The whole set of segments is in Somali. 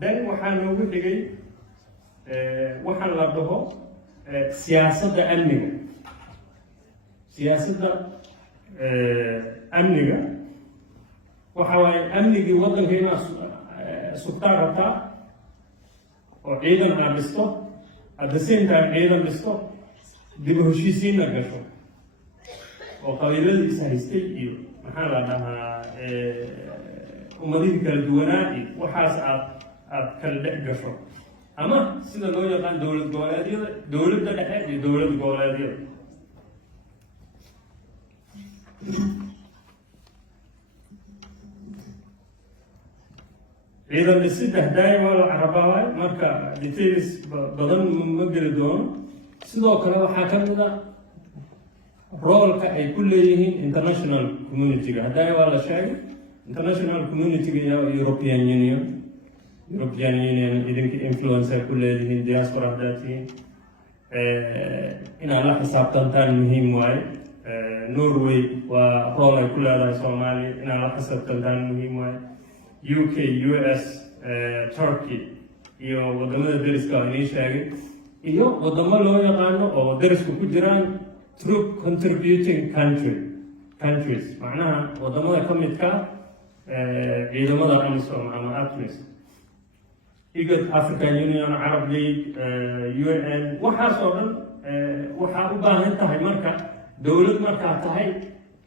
dan waxaan ugu dhigay waxaan la dhaho siyaasadda amniga. siyaasadda amniga waxa waaye amnigii waddanka inaad sugtaa rabtaa oo ciidan aad dhisto at the same time ciidan dhisto dib u heshiisiinna gasho oo qabiiladiisa haystay iyo maxaa la dhahaa ummadihii kala duwanaa iyo waxaas aad kala dhex gasho ama sida loo yaqaan dowlad goboleedyada dowladda dhexe iyo dowlad goboleedyada. ciidan dhisidda hadaaya waa la carabaabay marka details badan ma geli doono. sidoo kale waxaa ka mid a roolka ay ku leeyihiin international community-ga. hadaaya waa la sheegay international community-ga iyo European Union idinka influence ay ku leedihiin diaspora haddaad tihiin inaad la xisaabtantaan muhiim waaye. Norway waa rool ay ku leedahay Soomaaliya inaad la xisaabtantaan muhiim waaye. UK, US, Turkey iyo wadamada deriska oo inii sheegay iyo wadamo loo yaqaano oo derisku ku jiraan troop contributing countries macnaha wadamada ka midka ciidamada AMISOM ama ATMIS, IGAD, African Union, Arab League, UN, waxaas oo dhan waxaa u baahan tahay marka dowlad markaa tahay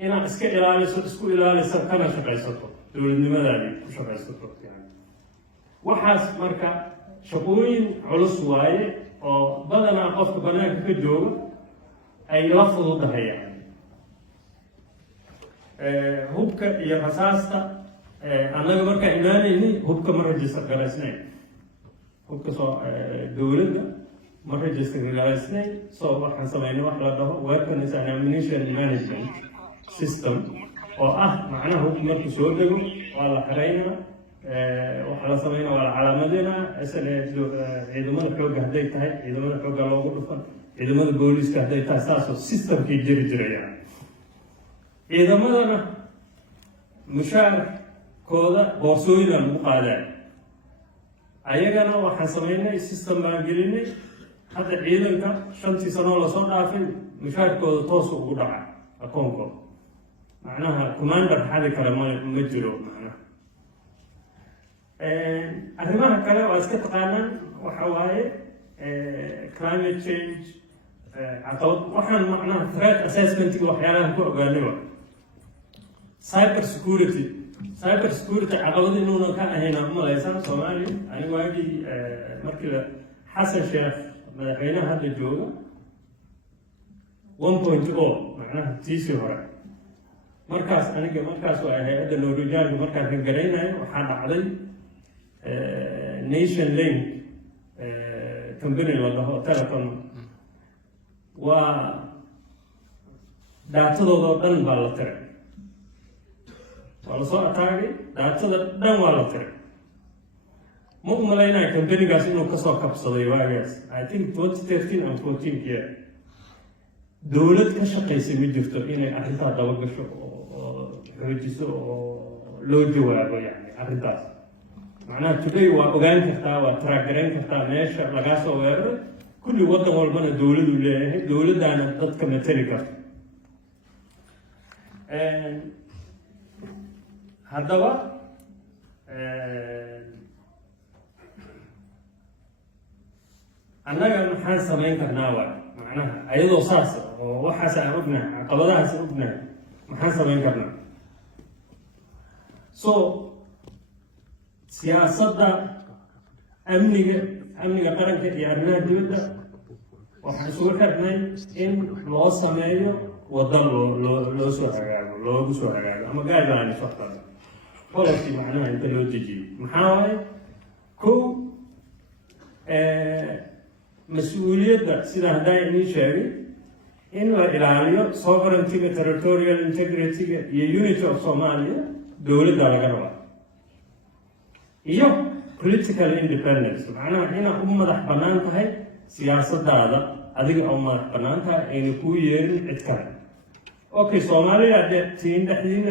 inaad iska ilaaliso isku ilaaliso kana shaqaysato dowladnimadaadii ku shaqaysato. waxaas marka shaqooyin culus waaye oo badanaa qofka banaanka ka jooga ay la fududahayaan. hubka iyo rasaasta annaga markaa imaanayni hubka ma register garaysnayn, hubka soo dowladda ma register garaysnayn. so waxaan sameynay wax la dhaho weapons and ammunition management system oo ah macnaha hubka markuu soo dego waa la xiraynaa, waxaa la sameynaa waa la calaamadinaa ciidamada xoogga hadday tahay ciidamada xoogga loogu dhufan, ciidamada booliiska hadday tahay saasoo systemkii jiri jirayaan. ciidamadana mushaarkooda boorsooyina lagu qaadaa. ayagana waxaan sameynay system baan gelinay. hadda ciidanka 5 sano lasoo dhaafay mushaarkooda toos ugu dhaca akoonkooda, macnaha commander xadi kale ma jiro. macnaha arrimaha kale waa iska taqaanaan waxa waaye climate change caqabad waxaan macnaha threat assessment-ga waxyaalahan ku ogaanayba. cyber security caqabad inuunan ka ahaynaa umalaysaa Soomaaliya. ani waagii markii xasan sheekh madaxweynaha hadda jooga 1.0 macnaha tiisii hore markaas waa hay-adda Norwegian markaan ka garaynayo waxaa dhacday Nation Link company la dhaho telecom waa daatadooda oo dhan baa la tiray, waa lasoo ataagay daatada dhan waa la tiray. ma u malaynayo companygaas inuu kasoo kabsaday waagaas. I think 2013 and 14 year dowlad ka shaqaysay ma jirto inay arrintaa daba gasho oo xoojiso oo loo jawaabo arrintaas. macnaha today waa ogaan kartaa, waa traagarayn kartaa meesha lagaa soo weeraray. kulli waddan walbana dowladu leeyahay, dowladdaana dadka matali karto. haddaba annaga maxaan samayn karnaa waa macnaha ayadoo saas oo waxaas aan ognahay caqabadahaas ognahay maxaan samayn karnaa. so siyaasadda amniga qaranka iyo arrimaha dibadda waxaan isugu xirnay in loo sameeyo waddan loogu soo hagaago ama guidelines wax kale policy macnaha inta loo dejiyo. maxaa waaye kow mas-uuliyadda sida haddaa inii sheegay in la ilaaliyo sovereignty-ga, territorial integrity-ga iyo unity of Somalia dowladda laga rabaa, iyo political independence macnaha inaad u madax bannaan tahay siyaasadaada, adiga u madax bannaan tahay ayna kuu yeerin cid kale. okay Soomaaliya dee tiin dhexdiina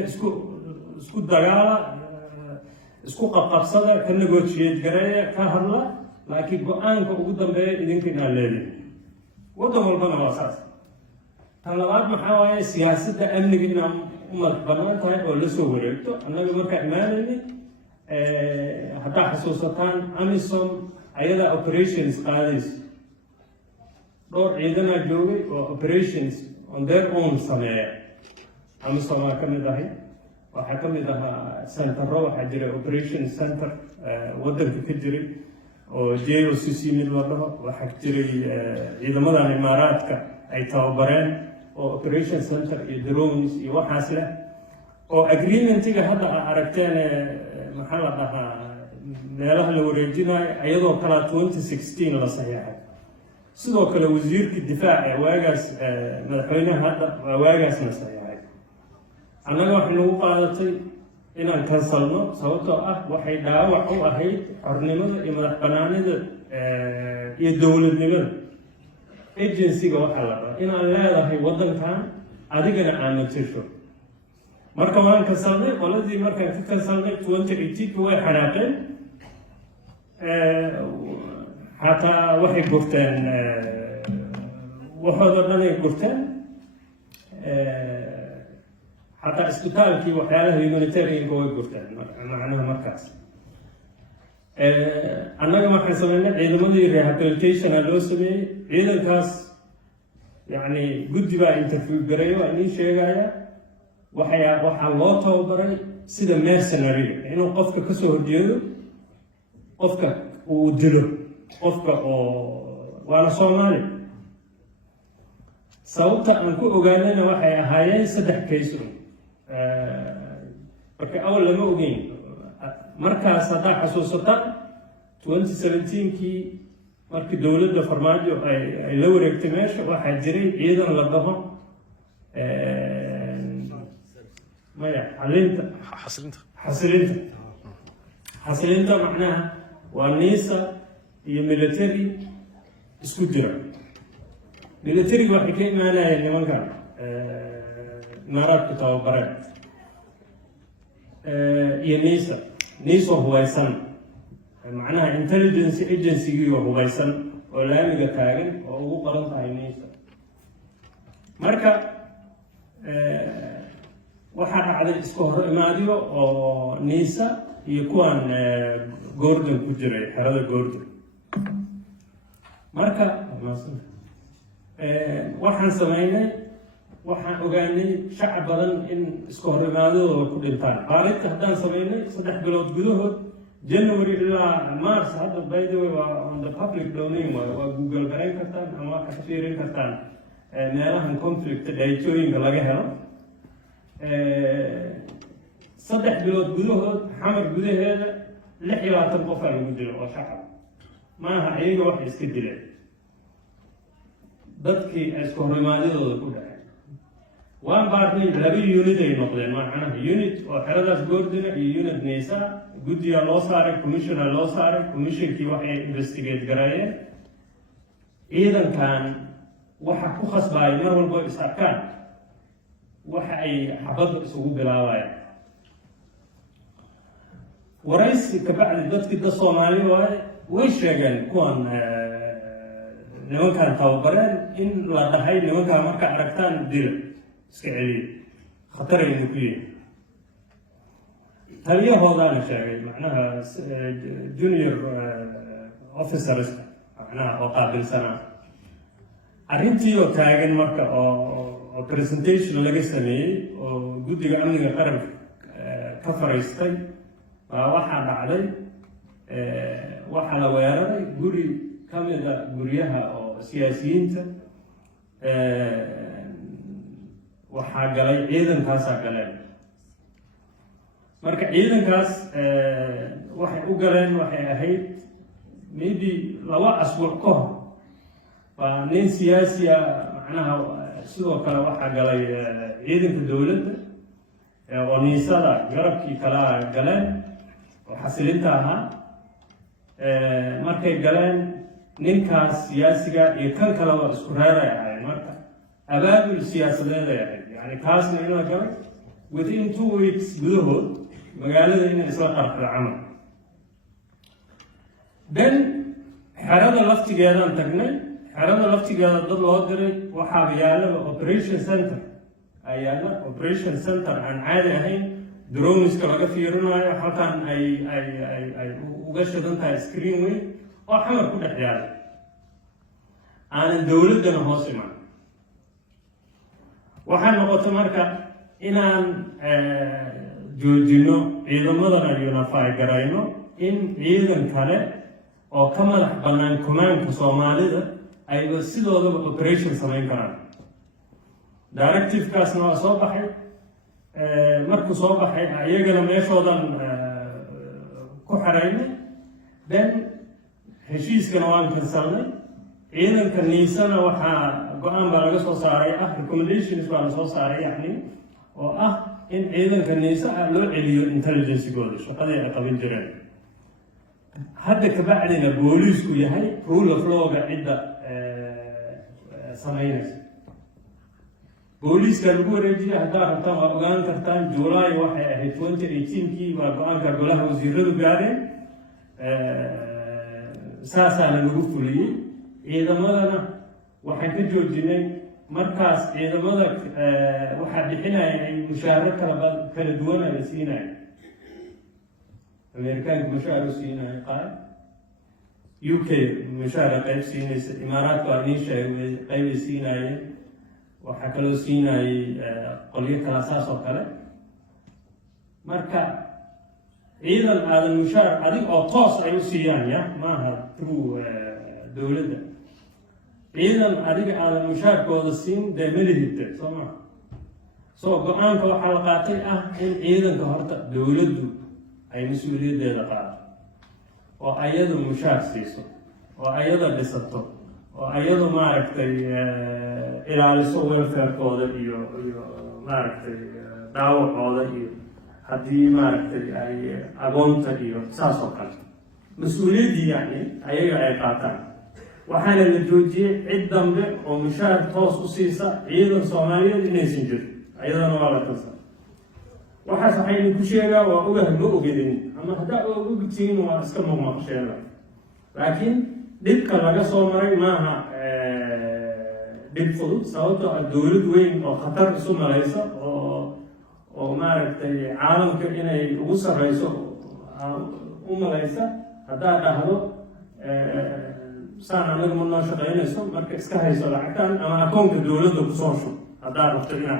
isku dagaala isku qabqabsada ka negotiate gareeya ka hadla laakiin go-aanka ugu dambeeya idinka inaa leedihin waddan walbana waa saas tan labaad maxaa waaye siyaasadda amniga inaan u madax bannaan tahay oo la soo wareegto annaga markaa imaanayni haddaa xasuusataan amisom ayadaa operations qaadayso dhowr ciidanaa joogay oo operations on their own sameeya amisomaa ka mid ahay waxaa ka mid ahaa centero waxaa jiray operation center waddanka ka jiray oo JOCC mid la dhaho waxaa jiray ciidamadan imaaraadka ay tababareen oo operation center iyo drones iyo waxaas leh oo agreementiga hadda aa aragteen maxaa la dhahaa meelaha la wareejinayo iyadoo kalaa 2016 la saxiixay sidoo kale wasiirka difaaca waagaas madaxweynaha hadda waagaasna saxiixay annaga waxay nagu qaadatay inaan kansalno sababtoo ah waxay dhaawac u ahayd xornimada iyo madax banaanida iyo dowladnimada agencyga waxaa la dhaha inaan leedahay waddankan adigana aan matasho marka waan kansalnay qoladii markaan ka kansalnay 2018 way xanaaqeen xataa waxay gurteen waxooda dhan ay gurteen حتى اسبitaalkii waxyaalaha humanitarianka way gurteen macnaha markaas annaga waxaan sameynay ciidamadii rehabilitation loo sameeyey ciidankaas yani guddi baa interview gareeyo waa inii sheegaya waxaa loo tababaray sida mercenary inuu qofka ka soo horjeedo qofka uu dilo qofka oo waana Soomaali sababta aan ku ogaanayna waxay ahaayeen 3 case marka awal lama ogeyn markaas haddaa xasuusataan 2017kii markii dowladda farmaajo ay la wareegtay meesha waxaa jiray ciidan la dhaho maya xasilinta macnaha waa niisa iyo military isku jira military waxay ka imaanayeen nimankan imaaraadka tababareen iyo niisa hubaysan macnaha intelligence agency-gii oo hubaysan oo laamiga taagan oo ugu qaran tahay niisa marka waxaa dhacday isku hor imaadiyo oo niisa iyo kuwan Gordon ku jiray xerada Gordon marka waxaan sameynay waxaan ogaanay shacab badan in isku hor imaadadooda ku dhintaan baaridka haddaan sameynay 3 bilood gudahood January ilaa March hadda by the way waa on the public domain waa Google gareyn kartaan ama waxaad ka fiirin kartaan meelahan conflict dhaytooyinka laga helo 3 bilood gudahood xamar gudaheeda 26 qof lagu dilo oo shacab maaha ayaga wax iska dileen dadkii isku hor imaadadooda ku dhacay waan baarnay 2 unit ay noqdeen macnaha unit oo xeradaas Gordon iyo unit Niisa guddiga loo saaray commissioner loo saaray commissionkii waxay investigate gareeyeen ciidankan waxa ku khasbay mar walba isarkaan waxa ay xabad isugu bilaabayaan waraysi ka bacdi dadkii Soomaali way sheegeen kuwan nimankan tababareen in la dhahay nimankan marka aragtaan dila iska celiya khatar ay ku yihiin taliyahoodaana sheegay macnaha junior officers macnaha oo qaabilsanaa arrintii oo taagan marka oo presentation laga sameeyey oo guddiga amniga qaranka ka fariistay waxaa dhacday waxaa la weeraray guri ka mid ah guryaha oo siyaasiyiinta waxaa galay ciidankaasaa galeen marka ciidankaas waxay u galeen waxay ahayd maybe 2 asbuuc ka hor waa nin siyaasi ah macnaha sidoo kale waxaa galay ciidanka dowladda oo niisada garabkii kala galeen oo xasilinta ahaa markay galeen ninkaas siyaasiga iyo kan kaleba isku reeray ahayn marka abaabul siyaasadeed ay ahayd yani kaasna in la galay within 2 weeks gudahood magaalada inay isla qarxdo camal. Then xerada laftigeedaan tagnay, xerada laftigeeda dad loo diray waxaa yaalaba operation center ayaala operation center aan caadi ahayn, droniska laga fiirinayo halkan ay uga shidan tahay screen weyn oo xamar ku dhex yaala aanan dowladdana hoos iman. waxaa noqota marka inaan joojino ciidamadana unify garayno in ciidan kale oo ka madax bannaan kumaanka Soomaalida ayba sidoodaba operation samayn karaan. Directive-kaasna waa soo baxay, markuu soo baxay ayagana meeshoodan ku xaraynay. Then heshiiskana waan kansalnay. ciidanka niisana waxaa go-aan baa laga soo saaray recommendations baa la soo saaray oo in ciidanka niisa loo celiyo intelligence-gooda shaqadii ay qaban jireen. hadda kabacdina booliisku yahay rule of law-ga cidda samaynaysa. booliiska lagu wareejiyay haddaa rabtaan waa ogaan kartaan. July waxay ahayd 2018kii baa go-aanka golaha wasiiradu gaareen, saasaana lagu fuliyey. ciidamadana waxaan ka joojinay markaas ciidamada waxaa bixinaya ay mushaaro kala duwan la siinaya. Amerikaanka mushaar u siinaya qaar, UK mushaar qayb siinaysa, Imaaraadku aan ii sheegay qayb ay siinayeen, waxaa kaloo siinayay qolyo kala saas oo kale. marka ciidan aadan mushaar adig oo toos ay u siiyaan maaha through dowladda. ciidan adiga aadan mushaarkooda siin dee malihidta soo maa. soo go-aanka waxaa la qaatay in ciidanka horta dowladdu ay mas-uuliyaddeeda qaato oo ayadu mushaar siiso oo ayada dhisato oo ayadu maaragtay ilaaliso welfarekooda iyo maaragtay dhaawacooda iyo haddii maaragtay ay agoonta iyo saas oo kale mas-uuliyaddii ayaga ay qaataan. waxaana la joojiyey cid dambe oo mushaar toos u siisa ciidan Soomaaliyeed inaysan jirin, ayadana waa la kansa. waxaas waxaynu ku sheegaa waa ogahay ma ogedin, ama haddaa ogtiin waa iska muuqmaqasheeda. laakiin dhibka laga soo maray maaha dhib fudud, sababtoo dowlad weyn oo khatar isu malaysa oo maaragtay caalamka inay ugu sarreyso u malaysa haddaa dhahdo saan anaga ma noo shaqaynayso, marka iska hayso lacagtan ama akoonka dowladda kusoo shub haddaa rabto inaad